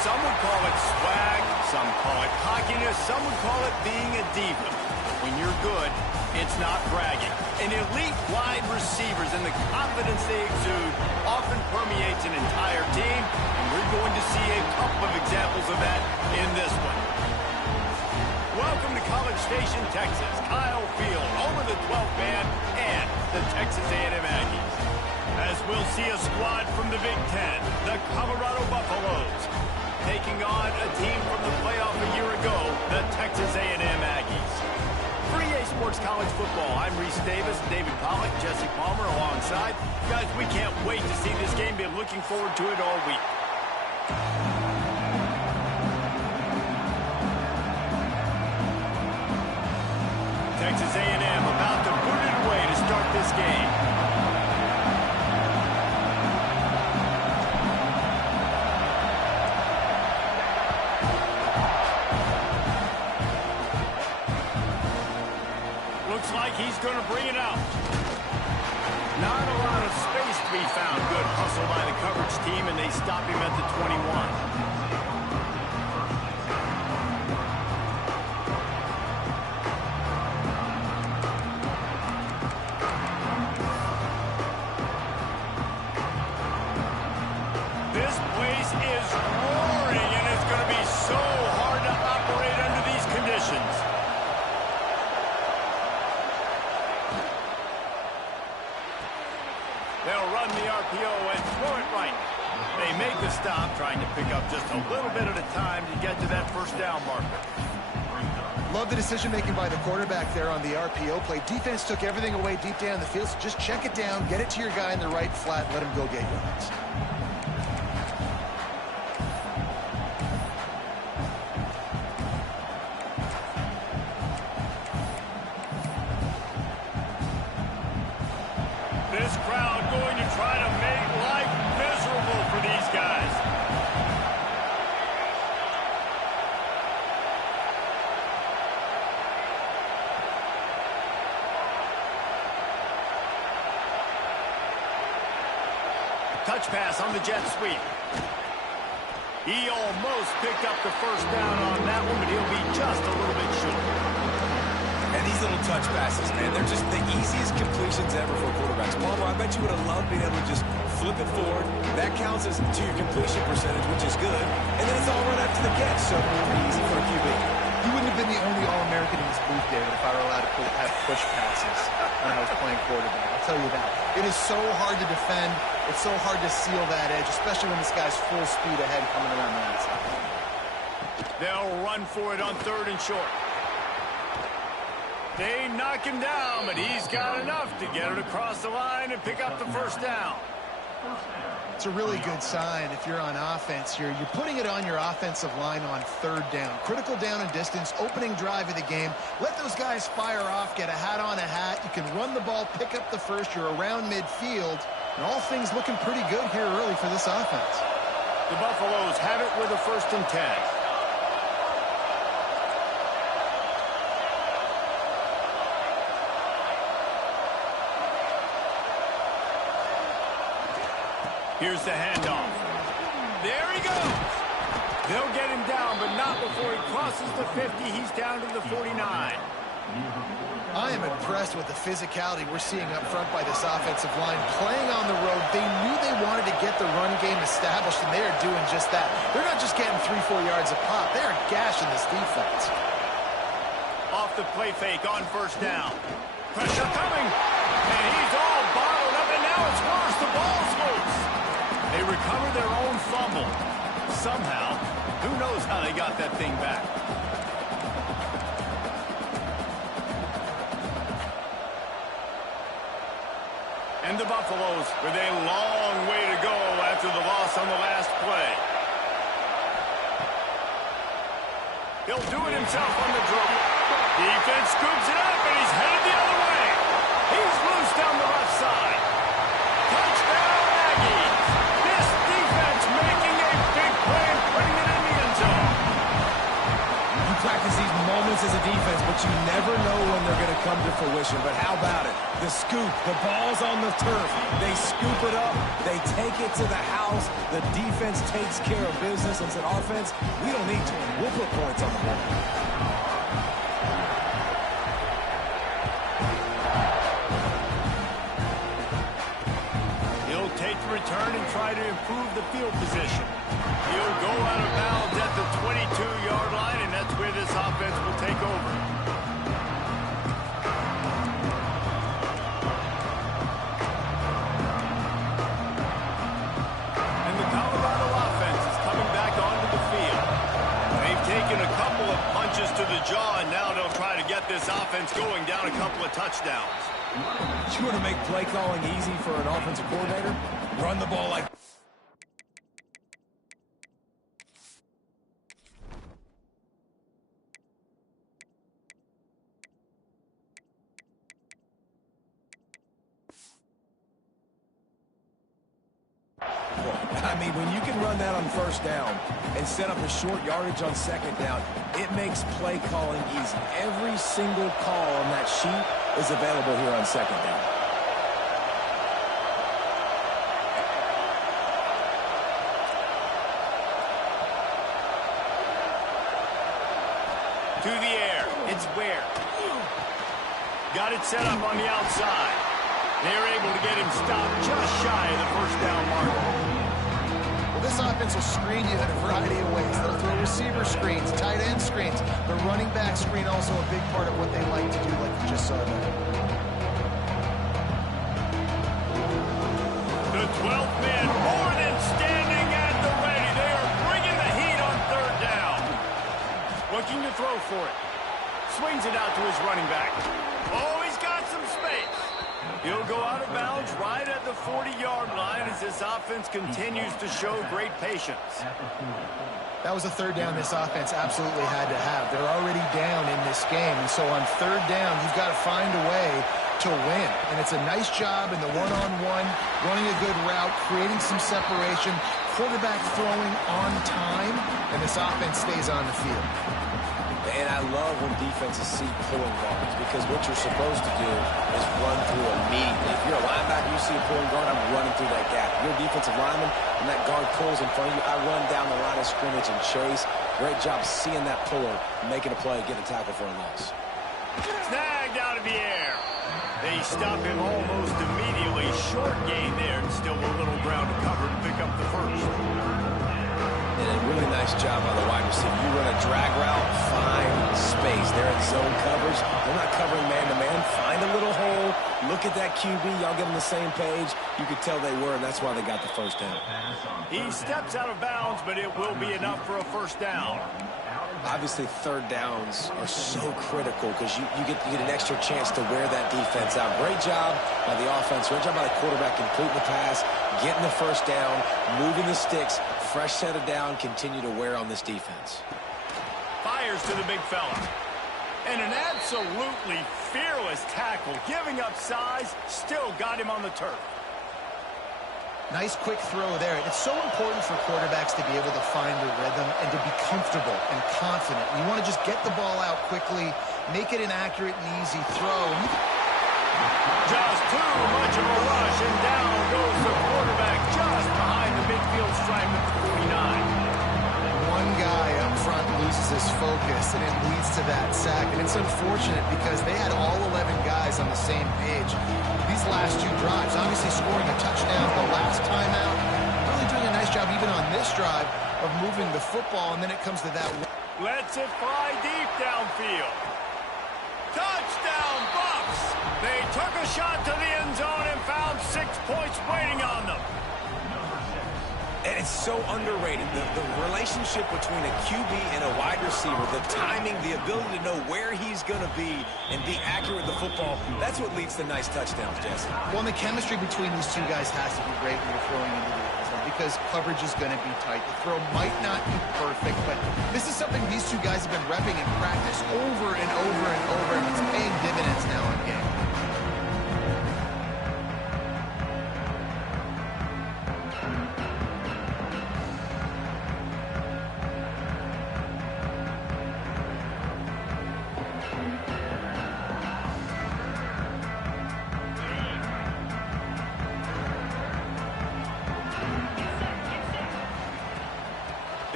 Some would call it swag, some call it cockiness, some would call it being a diva. When you're good, it's not bragging. And elite wide receivers and the confidence they exude often permeates an entire team, and we're going to see a couple of examples of that in this one. Welcome to College Station, Texas. Kyle Field, home of the 12th man and the Texas A&M Aggies. As we'll see a squad from the Big Ten, the Colorado Buffaloes, taking on a team from the playoff a year ago, the Texas A&M Aggies. For EA Sports College Football, I'm Reese Davis, David Pollack, Jesse Palmer alongside. Guys, we can't wait to see this game. Been looking forward to it all week. Texas A&M about to put it away to start this game. Looks like he's going to bring it out. Not a lot of space to be found. Good hustle by the coverage team, and they stop him at the 21. This place is roaring, and it's going to be so hard to operate under these conditions. They'll run the RPO and throw it right. They make the stop, trying to pick up just a little bit at a time to get to that first down marker. Love the decision-making by the quarterback there on the RPO play. Defense took everything away deep down the field, so just check it down, get it to your guy in the right flat, and let him go get yards. This crowd going to try to make life miserable for these guys. Touch pass on the jet sweep. He almost picked up the first down on that one, but he'll be just a little bit short. And these little touch passes, man, they're just the easiest completions ever for quarterbacks. Palmer, I bet you would have loved being able to just flip it forward. That counts as to your completion percentage, which is good. And then it's all right after the catch, so pretty easy for a QB. You wouldn't have been the only All-American in this booth, David, if I were allowed to have push passes when I was playing quarterback. I'll tell you that. It is so hard to defend. It's so hard to seal that edge, especially when this guy's full speed ahead coming around the outside. They'll run for it on 3rd and short. They knock him down, but he's got enough to get it across the line and pick up the first down. It's a really good sign if you're on offense here. You're putting it on your offensive line on 3rd down. Critical down and distance, opening drive of the game. Let those guys fire off, get a hat on a hat. You can run the ball, pick up the first. You're around midfield. And all things looking pretty good here early for this offense. The Buffaloes have it with a 1st and 10. Here's the handoff. There he goes. They'll get him down, but not before he crosses the 50. He's down to the 49. I am impressed with the physicality we're seeing up front by this offensive line. Playing on the road, they knew they wanted to get the run game established, and they are doing just that. They're not just getting 3-4 yards a pop. They are gashing this defense. Off the play fake on 1st down. Pressure coming. And he's all bottled up, and now it's worse. The ball's loose. They recover their own fumble. Somehow, who knows how they got that thing back. And the Buffaloes with a long way to go after the loss on the last play. He'll do it himself on the draw. Defense scoops it up, and he's headed the other way. He's loose down the left side. Touchdown, Aggies. This defense making a big play and putting it in the end zone. You practice these moments this as a defense, but you never know when they're going to come to fruition. But how about it? The scoop, the ball's on the turf. They scoop it up. They take it to the house. The defense takes care of business. And said, offense, we don't need to. We'll put points on the board. He'll take the return and try to improve the field position. He'll go out of bounds at the 22-yard line, and that's where this offense will take over. And the Colorado offense is coming back onto the field. They've taken a couple of punches to the jaw, and now they'll try to get this offense going down a couple of touchdowns. You want to make play calling easy for an offensive coordinator? Run the ball like... I mean, when you can run that on first down and set up a short yardage on second down, it makes play calling easy. Every single call on that sheet is available here on second down. To the air. It's Ware. Got it set up on the outside. They're able to get him stopped just shy of the first down marker. Well, this offense will screen you in a variety of ways. They'll throw receiver screens, tight end screens. The running back screen also a big part of what they like to do, like you just saw there. The 12th man more than standing at the ready. They are bringing the heat on third down. Looking to throw for it. Swings it out to his running back. Oh, he's got some space. He'll go out of bounds right at the 40-yard line as this offense continues to show great patience. That was a third down this offense absolutely had to have. They're already down in this game, and so on third down, you've got to find a way to win. And it's a nice job in the one-on-one, running a good route, creating some separation, quarterback throwing on time, and this offense stays on the field. And I love when defenses see pulling guards, because what you're supposed to do is run through immediately. If you're a linebacker, you see a pulling guard, I'm running through that gap. If you're a defensive lineman and that guard pulls in front of you, I run down the line of scrimmage and chase. Great job seeing that puller, making a play, getting a tackle for a loss. Snagged out of the air. They stop him almost immediately. Short gain there, and still a little ground to cover to pick up the first. And a really nice job by the wide receiver. You run a drag route, find space. They're in zone coverage. They're not covering man-to-man. Find a little hole. Look at that QB. Y'all get on the same page. You could tell they were, and that's why they got the first down. He steps out of bounds, but it will be enough for a first down. Obviously, third downs are so critical because you get an extra chance to wear that defense out. Great job by the offense. Great job by the quarterback completing the pass, getting the first down, moving the sticks, fresh set of down, continue to wear on this defense. Fires to the big fella. And an absolutely fearless tackle, giving up size, still got him on the turf. Nice quick throw there. It's so important for quarterbacks to be able to find a rhythm and to be comfortable and confident. You want to just get the ball out quickly, make it an accurate and easy throw. Just too much of a rush, and down goes the quarterback just behind the midfield stripe at the 49. One guy up front loses his focus, and it leads to that sack. And it's unfortunate because they had all 11 guys on the same page. These last two drives, obviously scoring a touchdown the last time out, really doing a nice job even on this drive of moving the football, and then it comes to that. Lets it fly deep downfield. Touchdown, Bucks! They took a shot to the end zone and found 6 points waiting on them. And it's so underrated. The relationship between a QB and a wide receiver, the timing, the ability to know where he's going to be and be accurate with the football, that's what leads to nice touchdowns, Jesse. Well, and the chemistry between these two guys has to be great when you're throwing into the end zone because coverage is going to be tight. The throw might not be perfect, but this is something these two guys have been repping in practice over and over and over, and it's paying dividends now in game.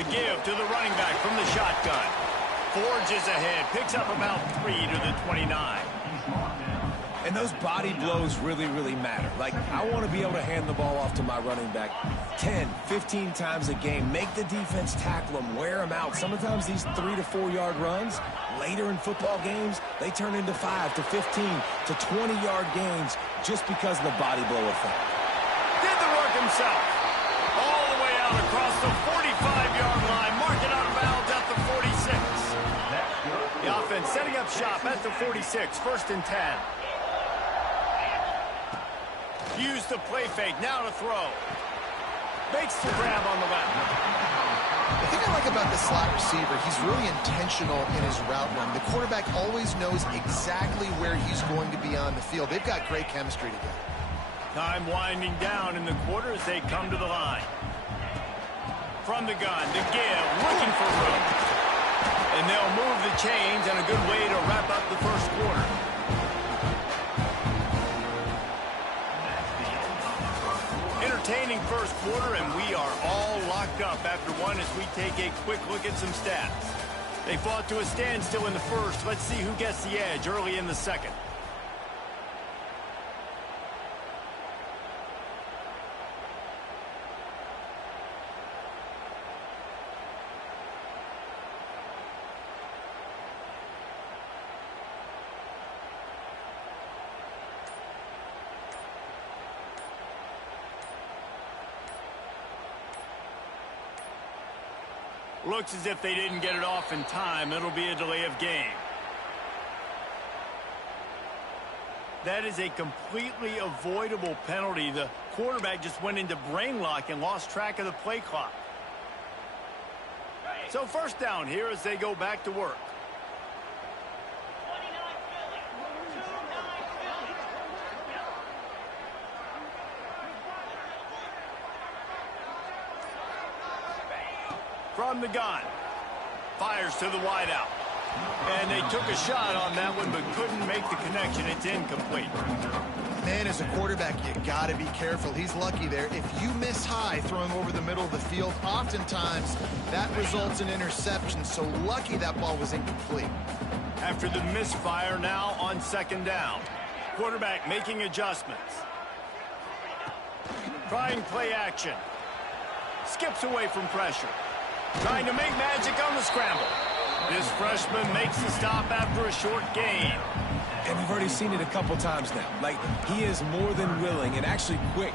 The give to the running back from the shotgun. Forges ahead, picks up about 3 to the 29. And those body blows really, really matter. Like, I want to be able to hand the ball off to my running back 10, 15 times a game. Make the defense tackle them, wear them out. Sometimes these 3 to 4 yard runs, later in football games, they turn into 5 to 15 to 20 yard gains just because of the body blow effect. Did the work himself. All the way out across the 45-yard line. Mark it out of bounds at the 46. The offense setting up shop at the 46. First and 10. Use the play fake. Now to throw. Makes the grab on the left. The thing I like about the slot receiver, he's really intentional in his route run. The quarterback always knows exactly where he's going to be on the field. They've got great chemistry together. Time winding down in the quarter as they come to the line. From the gun, the give, looking for room. And they'll move the chains, and a good way to wrap up the first quarter. Entertaining first quarter, and we are all locked up after one as we take a quick look at some stats. They fought to a standstill in the first. Let's see who gets the edge early in the second. Looks as if they didn't get it off in time. It'll be a delay of game. That is a completely avoidable penalty. The quarterback just went into brain lock and lost track of the play clock. So first down here as they go back to work. From the gun. Fires to the wideout. And they took a shot on that one but couldn't make the connection. It's incomplete. Man, as a quarterback, you got to be careful. He's lucky there. If you miss high throwing over the middle of the field, oftentimes that results in interception. So lucky that ball was incomplete. After the misfire, now on second down. Quarterback making adjustments. Trying play action. Skips away from pressure. Trying to make magic on the scramble. This freshman makes the stop after a short gain. And we've already seen it a couple times now. Like, he is more than willing and actually quick.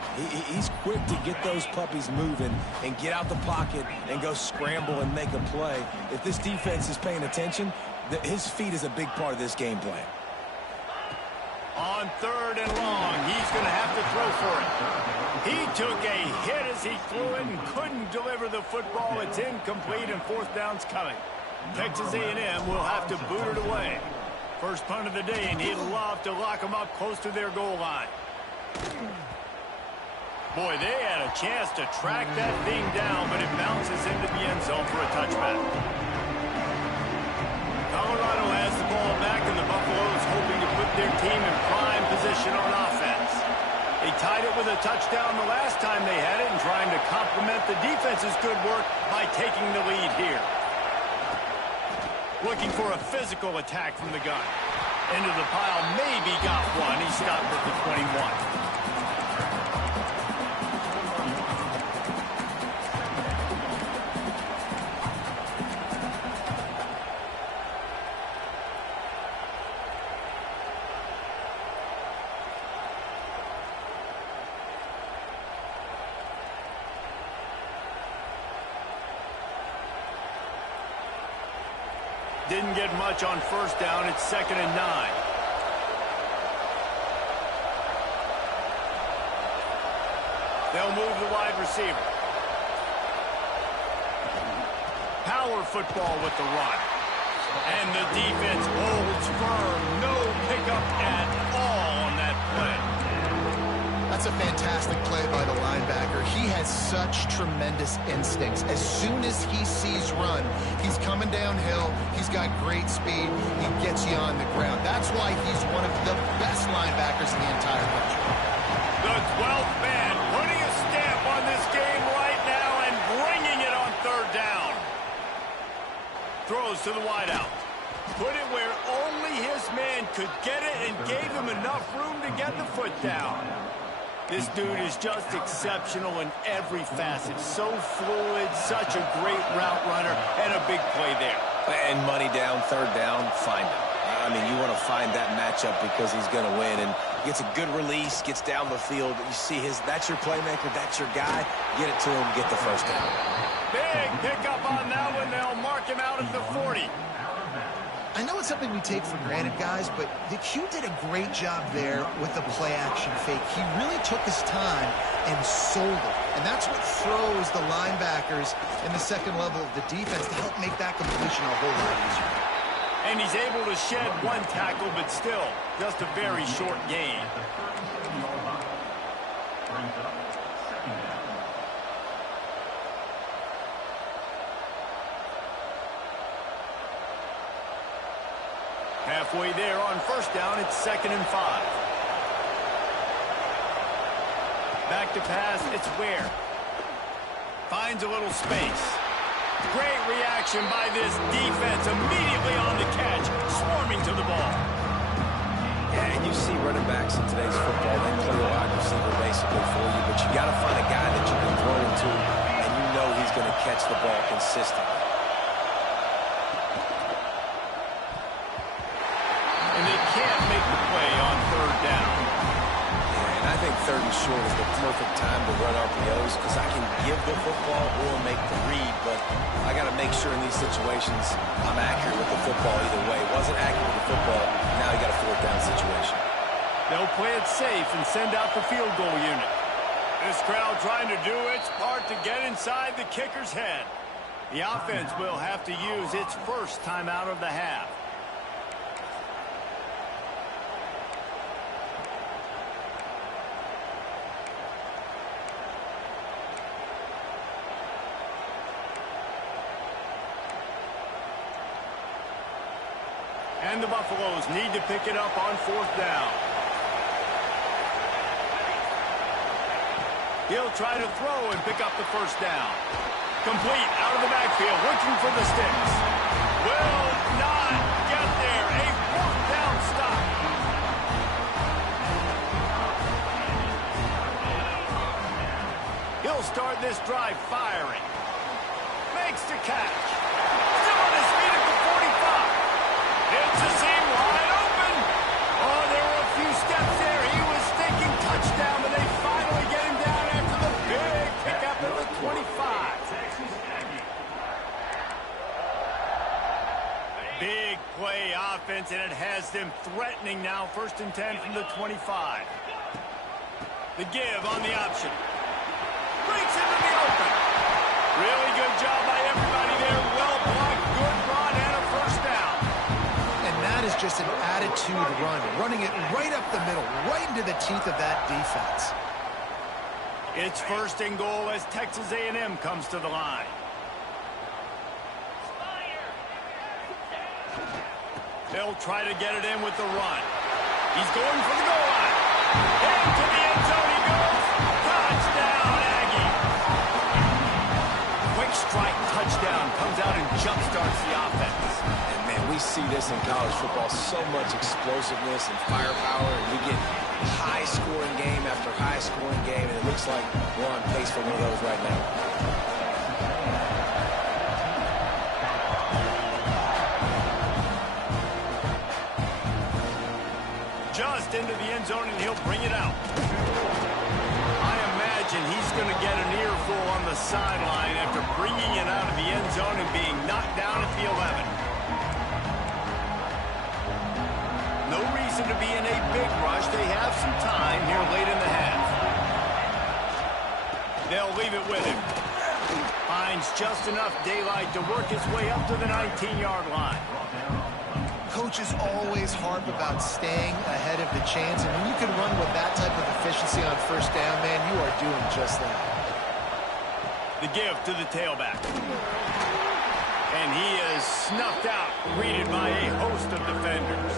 He's quick to get those puppies moving and get out the pocket and go scramble and make a play. If this defense is paying attention, his feet is a big part of this game plan. On third and long, he's going to have to throw for it. He took a hit as he threw it and couldn't deliver the football. It's incomplete and fourth down's coming. Texas A&M will have to boot it away. First punt of the day, and he'd love to lock them up close to their goal line. Boy, they had a chance to track that thing down, but it bounces into the end zone for a touchback. Colorado has the ball back, and the Buffaloes hoping to put their team in prime position on offense. They tied it with a touchdown the last time they had it and trying to complement the defense's good work by taking the lead here. Looking for a physical attack from the gun. Into the pile, maybe got one. He stopped at the 21. Didn't get much on first down. It's 2nd and 9. They'll move the wide receiver. Power football with the run. And the defense holds firm. No pickup at all on that play. That's a fantastic play by the linebacker. He has such tremendous instincts. As soon as he sees run, he's coming downhill. He's got great speed. He gets you on the ground. That's why he's one of the best linebackers in the entire country. The 12th man putting a stamp on this game right now and bringing it on third down. throws to the wideout. Put it where only his man could get it and gave him enough room to get the foot down. This dude is just exceptional in every facet. So fluid, such a great route runner, and a big play there. And money down, third down, find him. I mean, you want to find that matchup because he's going to win. And gets a good release, gets down the field. You see that's your playmaker, that's your guy. Get it to him, get the first down. Big pickup on that one. They'll mark him out at the 40. I know it's something we take for granted, guys, but the Q did a great job there with the play-action fake. He really took his time and sold it. And that's what throws the linebackers in the second level of the defense to help make that completion a whole lot easier. And he's able to shed one tackle, but still, just a very short gain. Halfway there on first down, it's 2nd and 5. Back to pass, it's Ware. Finds a little space. Great reaction by this defense, immediately on the catch, swarming to the ball. Yeah, and you see running backs in today's football, they play a wide receiver basically for you, but you got to find a guy that you can throw into, and you know he's going to catch the ball consistently. And they can't make the play on third down. And I think 3rd and short is the perfect time to run RPOs because I can give the football or make the read, but I got to make sure in these situations I'm accurate with the football either way. Wasn't accurate with the football, now you got a 4th down situation. They'll play it safe and send out the field goal unit. This crowd trying to do its part to get inside the kicker's head. The offense will have to use its first timeout of the half. And the Buffaloes need to pick it up on 4th down. He'll try to throw and pick up the first down. Complete out of the backfield, looking for the sticks. Will not get there. A 4th down stop. He'll start this drive firing. Makes the catch. Still on his feet at the 45. It's a seam wide open. Oh, there were a few steps there. He was thinking touchdown, but they finally get him down after the big pickup at the 25. Big play offense, and it has them threatening now. 1st and 10 from the 25. The give on the option. Breaks into the open. Really good job by everybody there. Well blocked, good run, and a first down. That is just an attitude run, running it right up the middle, right into the teeth of that defense. It's 1st and goal as Texas A&M comes to the line. They'll try to get it in with the run. He's going for the goal line. Into the end zone he goes. Touchdown, Aggie. Quick strike touchdown comes out and jumpstarts the offense. We see this in college football, so much explosiveness and firepower, and we get high-scoring game after high-scoring game, and it looks like we're on pace for one of those right now. Just into the end zone, and he'll bring it out. I imagine he's going to get an earful on the sideline after bringing it out of the end zone and being knocked down at the 11. No reason to be in a big rush. They have some time here late in the half. They'll leave it with him. Finds just enough daylight to work his way up to the 19-yard line. Coaches always harp about staying ahead of the chains, and when you can run with that type of efficiency on 1st down, man, you are doing just that. The give to the tailback. And he is snuffed out, greeted by a host of defenders.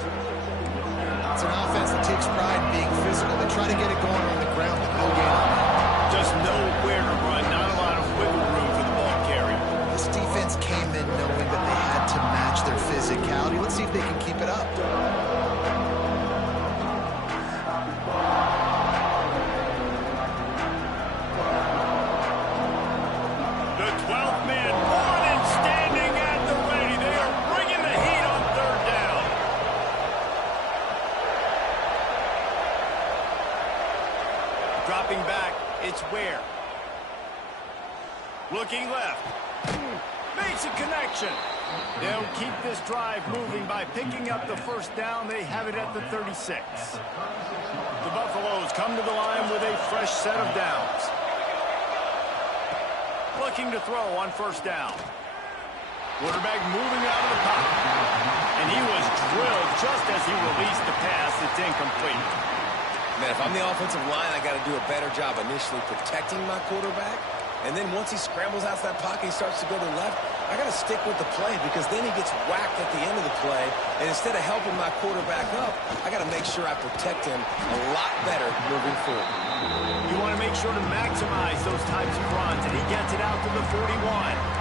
It's an offense that takes pride in being physical. They try to get it going on the ground, but no gain on that. Just nowhere to run, not a lot of wiggle room for the ball carrier. This defense came in knowing that they had to Dropping back, it's Ware. Looking left. Makes a connection. They'll keep this drive moving by picking up the first down. They have it at the 36. The Buffaloes come to the line with a fresh set of downs. Looking to throw on first down. Quarterback moving out of the pocket. And he was drilled just as he released the pass. It's incomplete. Man, if I'm the offensive line, I got to do a better job initially protecting my quarterback. And then once he scrambles out of that pocket, he starts to go to the left, I got to stick with the play because then he gets whacked at the end of the play. And instead of helping my quarterback up, I got to make sure I protect him a lot better moving forward. You want to make sure to maximize those types of runs, and he gets it out to the 41.